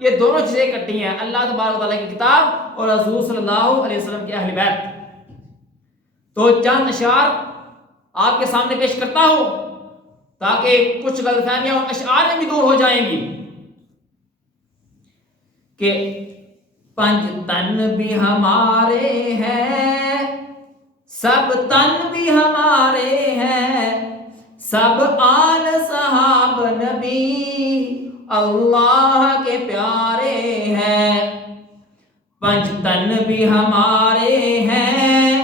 یہ دونوں چیزیں اکٹھی ہیں، اللہ تبارک و تعالیٰ کی کتاب اور حضور صلی اللہ علیہ وسلم کے اہل بیت۔ تو چند اشعار آپ کے سامنے پیش کرتا ہوں تاکہ کچھ غلط فہمیاں ان اشعار میں بھی دور ہو جائیں گی کہ پنج تن بھی ہمارے ہیں، سب تن بھی ہمارے ہیں، سب آل صحاب نبی اللہ کے پیارے ہیں۔ پنج تن بھی ہمارے ہیں،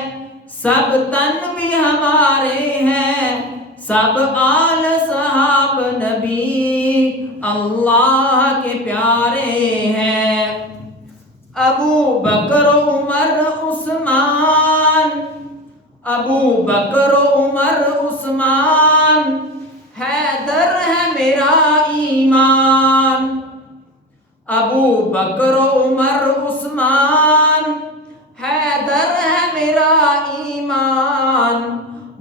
سب تن بھی ہمارے ہیں، سب آل صحاب نبی اللہ کے پیارے ہیں۔ ابو بکر عمر عثمان، ابو بکر عمر عثمان، حیدر ہے میرا ایمان۔ ابو بکر عمر عثمان، حیدر ہے میرا ایمان۔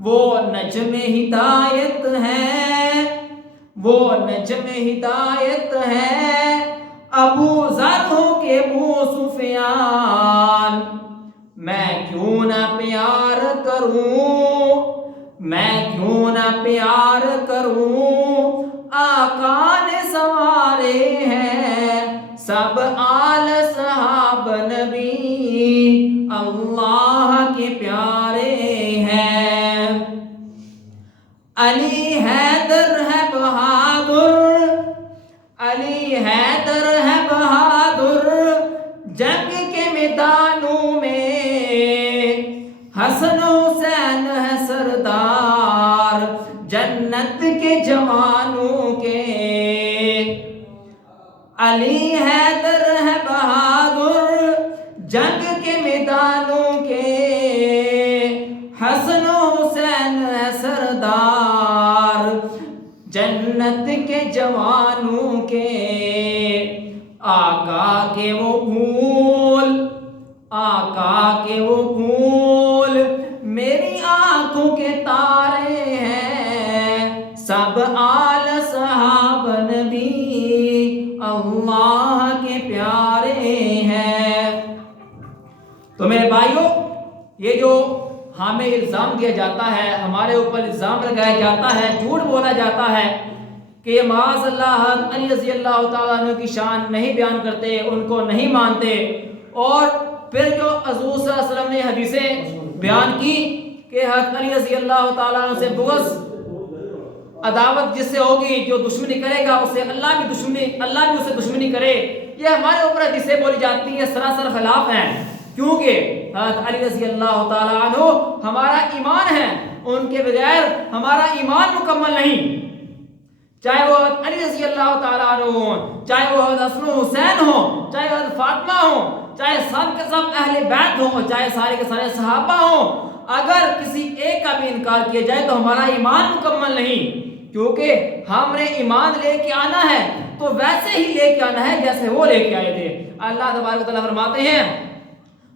وہ نجم ہدایت ہے، وہ نجم ہدایت ہے، ابو ذر ہو کہ ابو سفیان۔ میں کیوں نہ پیار کروں، میں کیوں نہ پیار کروں، آقا نے سوارے ہیں، سب آل صحاب نبی اللہ کے پیارے ہیں۔ علی حیدر ہے بہادر، علی حیدر ہے بہادر، جنگ کے میدانوں میں، حسن حسین ہے سردار جنت کے جوانوں کے۔ علی حیدر ہے بہادر، جنگ کے میدانوں کے، حسن حسین ہے سردار جنت کے جوانوں کے۔ آقا کے وہ پھول، آقا کے وہ پھول میری آنکھوں کے تارے ہیں، سب آل صحاب نبی اللہ کے پیارے ہیں۔ تو میرے بھائیوں، یہ جو ہمیں الزام دیا جاتا ہے، ہمارے اوپر الزام لگایا جاتا ہے، جھوٹ بولا جاتا ہے کہ معاذ اللہ علی رضی اللہ تعالیٰ عنہ کی شان نہیں بیان کرتے، ان کو نہیں مانتے، اور پھر جو حضور صلی اللہ علیہ وسلم نے حدیثیں بیان کی کہ حضرت علی رضی اللہ تعالیٰ عنہ سے بغض، عداوت جس سے ہوگی، جو دشمنی کرے گا اسے اللہ بھی اسے دشمنی کرے، یہ ہمارے اوپر حدیثیں بولی جاتی ہیں، سراسر خلاف ہیں، کیونکہ حضرت علی رضی اللہ تعالیٰ عنہ ہمارا ایمان ہے، ان کے بغیر ہمارا ایمان مکمل نہیں۔ چاہے وہ حضرت علی رضی اللہ تعالیٰ عنہ ہوں، چاہے وہ حضرت حسن و حسین ہوں، چاہے حضرت فاطمہ ہوں، چاہے سب کے سب اہل بیت ہوں، چاہے سارے کے سارے صحابہ ہوں، اگر کسی ایک کا بھی انکار کیا جائے تو ہمارا ایمان مکمل نہیں، کیونکہ ہم نے ایمان لے کے آنا ہے تو ویسے ہی لے کے آنا ہے جیسے وہ لے کے آئے تھے۔ اللہ تبارک و تعالیٰ فرماتے ہیں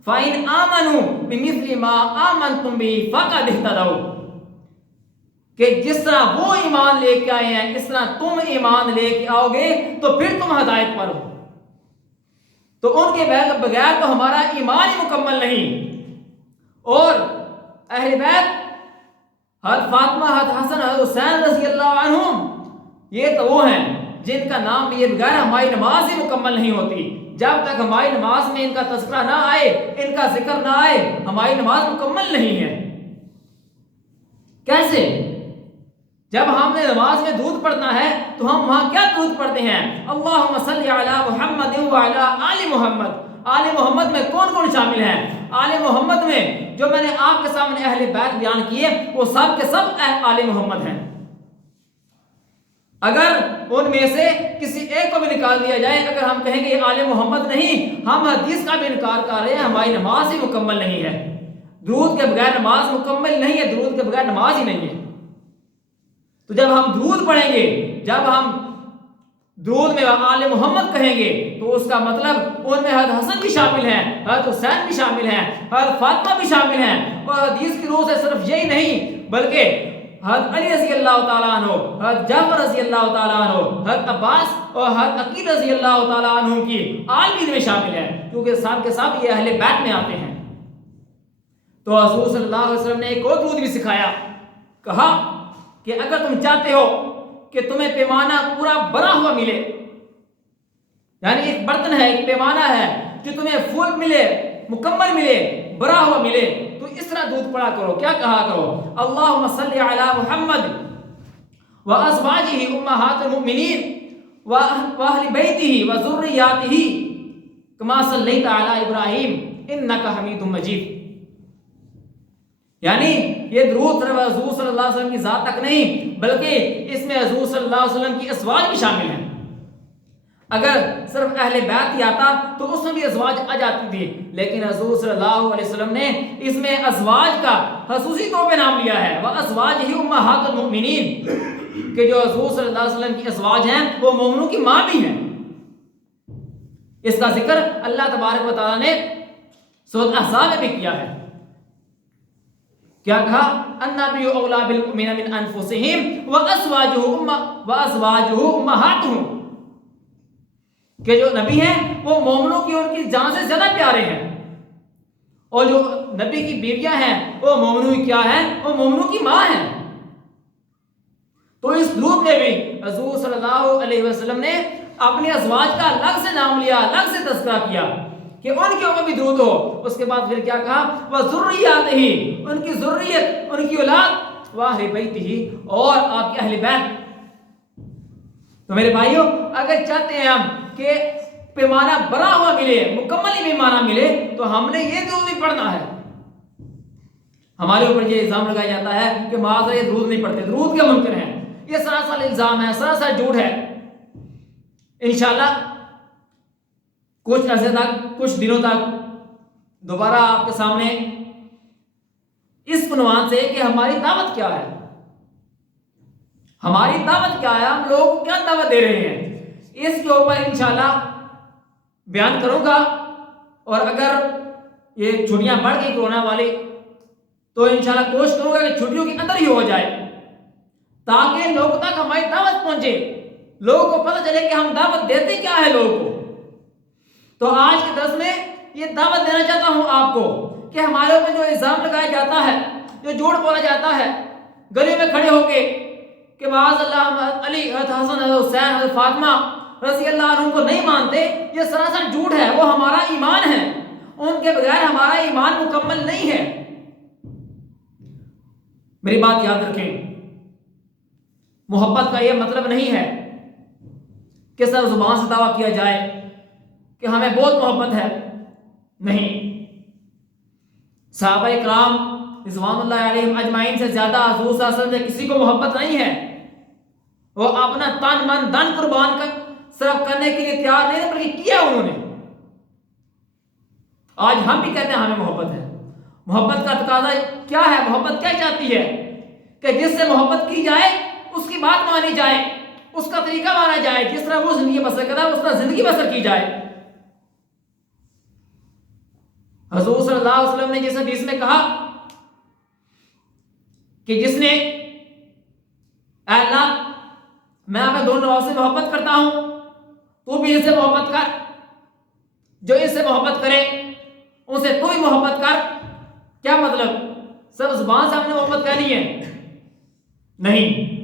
فَإِنْ آمَنُوا بِمِثْلِ مَا آمَنْتُمْ بِهِ فَقَدِ اهْتَدَوْا، کہ جس طرح وہ ایمان لے کے آئے ہیں اس طرح تم ایمان لے کے آؤ گے تو پھر تم ہدایت پر ہو۔ تو ان کے بغیر تو ہمارا ایمان ہی مکمل نہیں۔ اور اہل بیت حضرت فاطمہ، حضرت حسن، حضرت حسین رضی اللہ عنہم، یہ تو وہ ہیں جن کا نام لیے بغیر ہماری نماز ہی مکمل نہیں ہوتی۔ جب تک ہماری نماز میں ان کا تذکرہ نہ آئے، ان کا ذکر نہ آئے، ہماری نماز مکمل نہیں ہے۔ کیسے؟ جب ہم نے نماز میں درود پڑھنا ہے تو ہم وہاں کیا درود پڑھتے ہیں؟ اللہم صلی علی محمد وعلی آل محمد۔ آل محمد میں کون کون شامل ہیں؟ آل محمد میں جو میں نے آپ کے سامنے اہل بیت بیان کیے وہ سب کے سب آل محمد ہیں۔ اگر ان میں سے کسی ایک کو بھی نکال دیا جائے، اگر ہم کہیں گے یہ آل محمد نہیں، ہم حدیث کا بھی انکار کر رہے ہیں، ہماری نماز ہی مکمل نہیں ہے۔ درود کے بغیر نماز مکمل نہیں ہے، درود کے بغیر نماز ہی نہیں ہے۔ تو جب ہم درود پڑھیں گے، جب ہم درود میں آل محمد کہیں گے تو اس کا مطلب ان میں حضرت حسن بھی شامل ہیں، حضرت حسین بھی شامل ہیں، حضرت فاطمہ بھی شامل ہیں، اور حدیث کی روح سے صرف یہی نہیں بلکہ حضرت علی رضی اللہ تعالیٰ عنہ، حضرت جعفر رضی اللہ تعالیٰ عنہ، حضرت عباس اور حضرت عقیل رضی اللہ تعالیٰ عنہ کی آل بھی میں شامل ہے، کیونکہ سب کے سب یہ اہل بیت میں آتے ہیں۔ تو حضور صلی اللہ علیہ وسلم نے ایک اور درود بھی سکھایا، کہا کہ اگر تم چاہتے ہو کہ تمہیں پیمانہ پورا بنا ہوا ملے، یعنی ایک برتن ہے، ایک پیمانہ ہے جو تمہیں فل ملے، مکمل ملے، بھرا ہوا ملے، تو اس طرح دودھ پڑا کرو۔ کیا کہا کرو؟ اللہم صلی علی محمد وازواجہ امہات المؤمنین واہل بیتہ وذریاتہ کما صلیت علی ابراہیم انک حمید مجید۔ یعنی یہ درود صرف حضور صلی اللہ علیہ وسلم کی ذات تک نہیں، بلکہ اس میں حضور صلی اللہ علیہ وسلم کی ازواج بھی شامل ہیں۔ اگر صرف اہل بیت ہی آتا تو اس میں بھی ازواج آ جاتی تھی، لیکن حضور صلی اللہ علیہ وسلم نے اس میں ازواج کا خصوصی طور پہ نام لیا ہے، وَأَزْوَاجِهِ أُمَّهَاتُ الْمُؤْمِنِينَ، کہ جو حضور صلی اللہ علیہ وسلم کی ازواج ہیں وہ مومنوں کی ماں بھی ہیں۔ اس کا ذکر اللہ تبارک و تعالیٰ نے سورۃ احزاب میں بھی کیا ہے۔ کیا کہا؟ النبی اولیٰ بالمؤمنین من انفسہم وازواجہ امہاتہم، کہ جو نبی ہیں وہ مومنوں کی ان کی جان سے زیادہ پیارے ہیں، اور جو نبی کی بیویاں ہیں وہ مومنوں کی کیا ہیں؟ وہ مومنوں کی ماں ہیں۔ تو اس درود میں بھی حضور صلی اللہ علیہ وسلم نے اپنی ازواج کا الگ سے نام لیا، الگ سے تذکرہ کیا کہ ان کے اوپر بھی درود ہو۔ اس کے بعد پھر کیا کہا؟ وَذُرِّيَّاتِهِ، ان کی ذریت، ان کی اولاد، وَأَهْلِ بَيْتِهِ، اور آپ کے اہل بیت۔ تو میرے بھائیوں، اگر چاہتے ہیں ہم کہ پیمانہ بھرا ہوا ملے، مکمل پیمانہ ملے، تو ہم نے یہ درود بھی پڑھنا ہے۔ ہمارے اوپر یہ الزام لگایا جاتا ہے کہ معاذ یہ درود نہیں پڑھتے، درود کیا منکر ہے، یہ سراسر الزام ہے، سراسر جھوٹ ہے۔ انشاءاللہ کچھ عرصے تک، کچھ دنوں تک دوبارہ آپ کے سامنے اس عنوان سے کہ ہماری دعوت کیا ہے، ہماری دعوت کیا ہے، ہم لوگوں کو کیا دعوت دے رہے ہیں، اس کے اوپر انشاءاللہ بیان کروں گا۔ اور اگر یہ چھٹیاں بڑھ گئی کورونا والی تو انشاءاللہ کوشش کروں گا کہ چھٹیوں کے اندر ہی ہو جائے، تاکہ لوگوں تک ہماری دعوت پہنچے، لوگوں کو پتہ چلے کہ ہم دعوت دیتے کیا ہے لوگوں کو۔ تو آج کے درس میں یہ دعوت دینا چاہتا ہوں آپ کو کہ ہمارے اوپر جو الزام لگایا جاتا ہے، جو جھوٹ بولا جاتا ہے گلی میں کھڑے ہو کے کہ معاذ اللہ حضرت علی، حضرت حسن، حضرت حسین، حضرت فاطمہ رضی اللہ عنہ کو نہیں مانتے، یہ سراسر جھوٹ ہے، وہ ہمارا ایمان ہے، ان کے بغیر ہمارا ایمان مکمل نہیں ہے۔ میری بات یاد رکھیں، محبت کا یہ مطلب نہیں ہے کہ صرف زبان سے دعویٰ کیا جائے کہ ہمیں بہت محبت ہے، نہیں۔ صحابہ کرام رضوان اللہ علیہم اجمعین سے زیادہ حضور صلی اللہ علیہ وسلم سے کسی کو محبت نہیں ہے، وہ اپنا تن من دن قربان کر صرف کرنے کے لیے تیار نہیں، بلکہ کیا انہوں نے۔ آج ہم بھی کہتے ہیں ہمیں محبت ہے، محبت کا تقاضا کیا ہے، محبت کیا چاہتی ہے کہ جس سے محبت کی جائے اس کی بات مانی جائے، اس کا طریقہ مانا جائے، جس طرح وہ زندگی بسر کرتا ہے اس طرح زندگی بسر کی جائے۔ حضور صلی اللہ علیہ وسلم نے جس حدیث میں کہا کہ جس نے اے اللہ میں اپنے دونوں نوازوں سے محبت کرتا ہوں، تو بھی ان سے محبت کر، جو ان سے محبت کرے ان سے تو بھی محبت کر۔ کیا مطلب؟ صرف زبان سے ہم نے محبت کرنی ہے؟ نہیں۔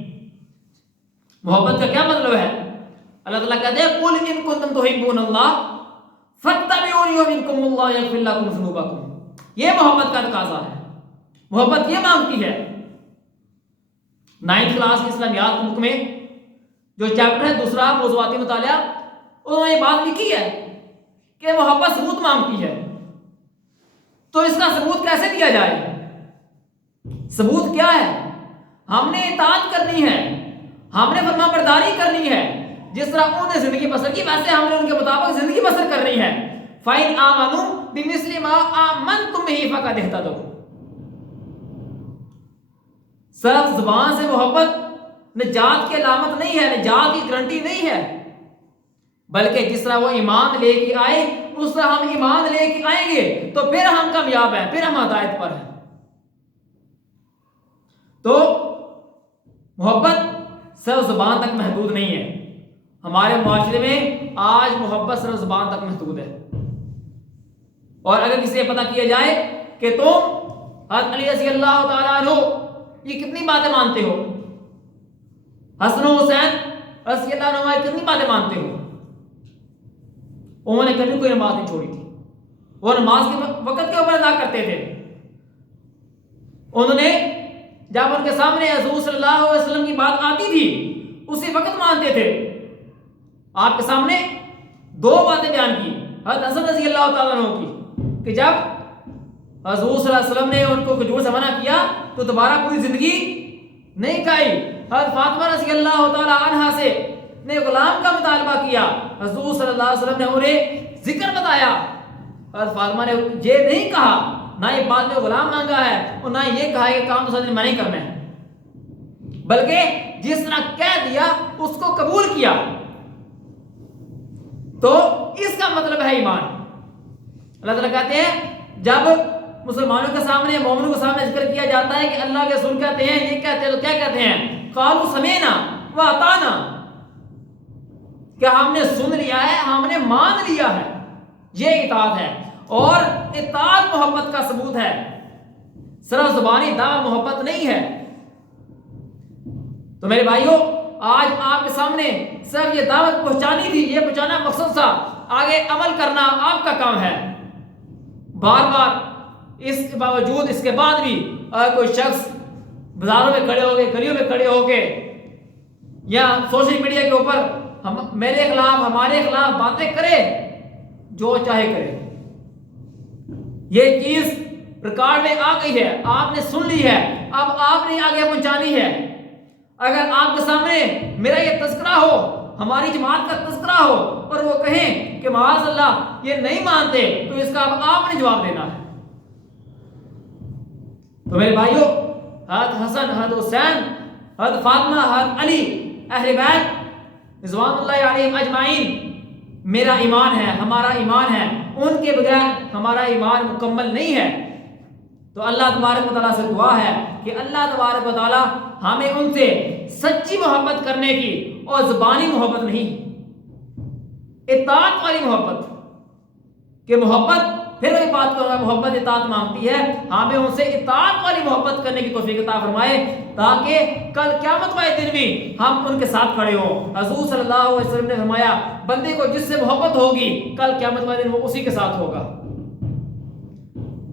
محبت کا کیا مطلب ہے؟ اللہ تعالیٰ کہتے ہیں قُلْ إِن كُنتُمْ تُحِبُّونَ اللَّهَ فَاتَّبِعُونِي يُحْبِبْكُمُ اللَّهُ وَيَغْفِرْ لَكُمْ ذُنُوبَكُمْ۔ یہ محبت کا تقاضا ہے، محبت یہ مانگتی ہے۔ 9th کلاس کی اسلامیات بک میں جو چیپٹر ہے دوسرا موضوعاتی مطالعہ، انہوں نے یہ بات لکھی ہے کہ محبت ثبوت مانگتی ہے۔ تو اس کا ثبوت کیسے دیا جائے؟ ثبوت کیا ہے؟ ہم نے اطاعت کرنی ہے، ہم نے فرما برداری کرنی ہے، جس طرح انہوں نے زندگی بسر کی ویسے ہم نے ان کے مطابق زندگی بسر کرنی ہے۔ فَإِنْ آمَنُوا بِمِثْلِ مَا آمَنْتُمْ بِهِ فَقَدِ اهْتَدَوْا۔ صرف زبان سے محبت نجات کی علامت نہیں ہے، نجات کی گارنٹی نہیں ہے، بلکہ جس طرح وہ ایمان لے کے آئے اس طرح ہم ایمان لے کے آئیں گے تو پھر ہم کامیاب ہیں، پھر ہم ہدایت پر ہیں۔ تو محبت صرف زبان تک محدود نہیں ہے. ہمارے معاشرے میں آج محبت صرف زبان تک محدود ہے. اور اگر کسی سے پتہ کیا جائے کہ تم حضرت علی رضی اللہ تعالیٰ عنہ یہ کتنی باتیں مانتے ہو، حسن و حسین رضی اللہ عنہ کتنی باتیں مانتے ہو، انہوں نے کبھی کوئی نماز نہیں چھوڑی تھی. وہ نماز کے وقت کے اوپر ادا کرتے تھے. انہوں نے جب ان کے سامنے حضور صلی اللہ علیہ وسلم کی بات آتی تھی اسی وقت مانتے تھے. آپ کے سامنے دو باتیں بیان کی حضرت حسن رضی اللہ تعالیٰ عنہ کی کہ جب حضور صلی اللہ علیہ وسلم نے ان کو کھجور سے منع کیا تو دوبارہ پوری زندگی نہیں کھائی. حضرت فاطمہ رضی اللہ تعالیٰ عنہا سے نے غلام کا مطالبہ کیا، حضور صلی اللہ علیہ وسلم نے انہیں ذکر بتایا. حضرت فاطمہ نے یہ نہیں کہا، نہ یہ بعد میں غلام مانگا ہے اور نہ یہ کہا کہ کام تو میں نہیں کرنا ہے، بلکہ جس طرح کہہ دیا اس کو قبول کیا. تو اس کا مطلب ہے ایمان. اللہ تعالیٰ کہتے ہیں جب مسلمانوں کے سامنے، مومنوں کے سامنے ذکر کیا جاتا ہے کہ اللہ کے رسول کہتے ہیں یہ کہتے ہیں تو کیا کہتے ہیں؟ قالوا سمعنا واطعنا، کہ ہم نے سن لیا ہے، ہم نے مان لیا ہے. یہ اطاعت ہے، اور اطاعت محبت کا ثبوت ہے، صرف زبانی دعویٰ محبت نہیں ہے. تو میرے بھائیوں، آج آپ کے سامنے صرف یہ دعوت پہنچانی تھی، یہ پہنچانا مقصد تھا، آگے عمل کرنا آپ کا کام ہے. بار بار اس کے باوجود، اس کے بعد بھی اگر کوئی شخص بازاروں میں کھڑے ہو کے، گلیوں میں کھڑے ہو کے یا سوشل میڈیا کے اوپر میرے خلاف، ہمارے خلاف باتیں کرے، جو چاہے کرے، یہ چیز ریکارڈ میں آ گئی ہے، آپ نے سن لی ہے، اب آپ نے آگے پہنچانی ہے. اگر آپ کے سامنے میرا یہ تذکرہ ہو، ہماری جماعت کا تذکرہ ہو، اور وہ کہیں کہ معاذ اللہ یہ نہیں مانتے، تو اس کا اب آپ نے جواب دینا ہے. تو میرے بھائیوں، حضرت حسن، حضرت حسین، حضرت فاطمہ، حضرت علی، اہل بیت رضوان اللہ علیہم اجمعین میرا ایمان ہے، ہمارا ایمان ہے. ان کے بغیر ہمارا ایمان مکمل نہیں ہے. تو اللہ تبارک و تعالیٰ سے دعا ہے کہ اللہ تبارک و تعالیٰ ہمیں ان سے سچی محبت کرنے کی، اور زبانی محبت نہیں، اطاعت والی محبت. کہ محبت، پھر وہی بات کروں گا، محبت اطاعت مانگتی ہے، ہمیں ان سے اطاعت والی محبت کرنے کی توفیق عطا فرمائے، تاکہ کل قیامت والے دن بھی ہم ان کے ساتھ کھڑے ہوں. حضور صلی اللہ علیہ وسلم نے فرمایا بندے کو جس سے محبت ہوگی کل قیامت والے دن وہ اسی کے ساتھ ہوگا.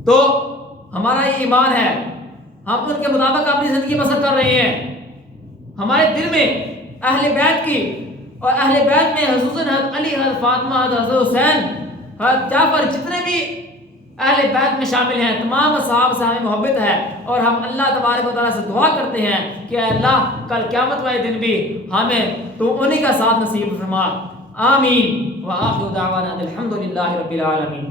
تو ہمارا یہ ایمان ہے، ہم ان کے مطابق اپنی زندگی بسر کر رہے ہیں. ہمارے دل میں اہل بیت کی، اور اہل بیت میں حضرت علی، حضرت فاطمہ، حضرت حسین، حضرت جعفر، جتنے بھی اہل بیت میں شامل ہیں، تمام اصحاب سے ہمیں محبت ہے. اور ہم اللہ تبارک و تعالیٰ سے دعا کرتے ہیں کہ اے اللہ کل قیامت والے دن بھی ہمیں تو انہی کا ساتھ نصیب فرما. آمین. وآخر دعوانا الحمد للہ رب العالمین.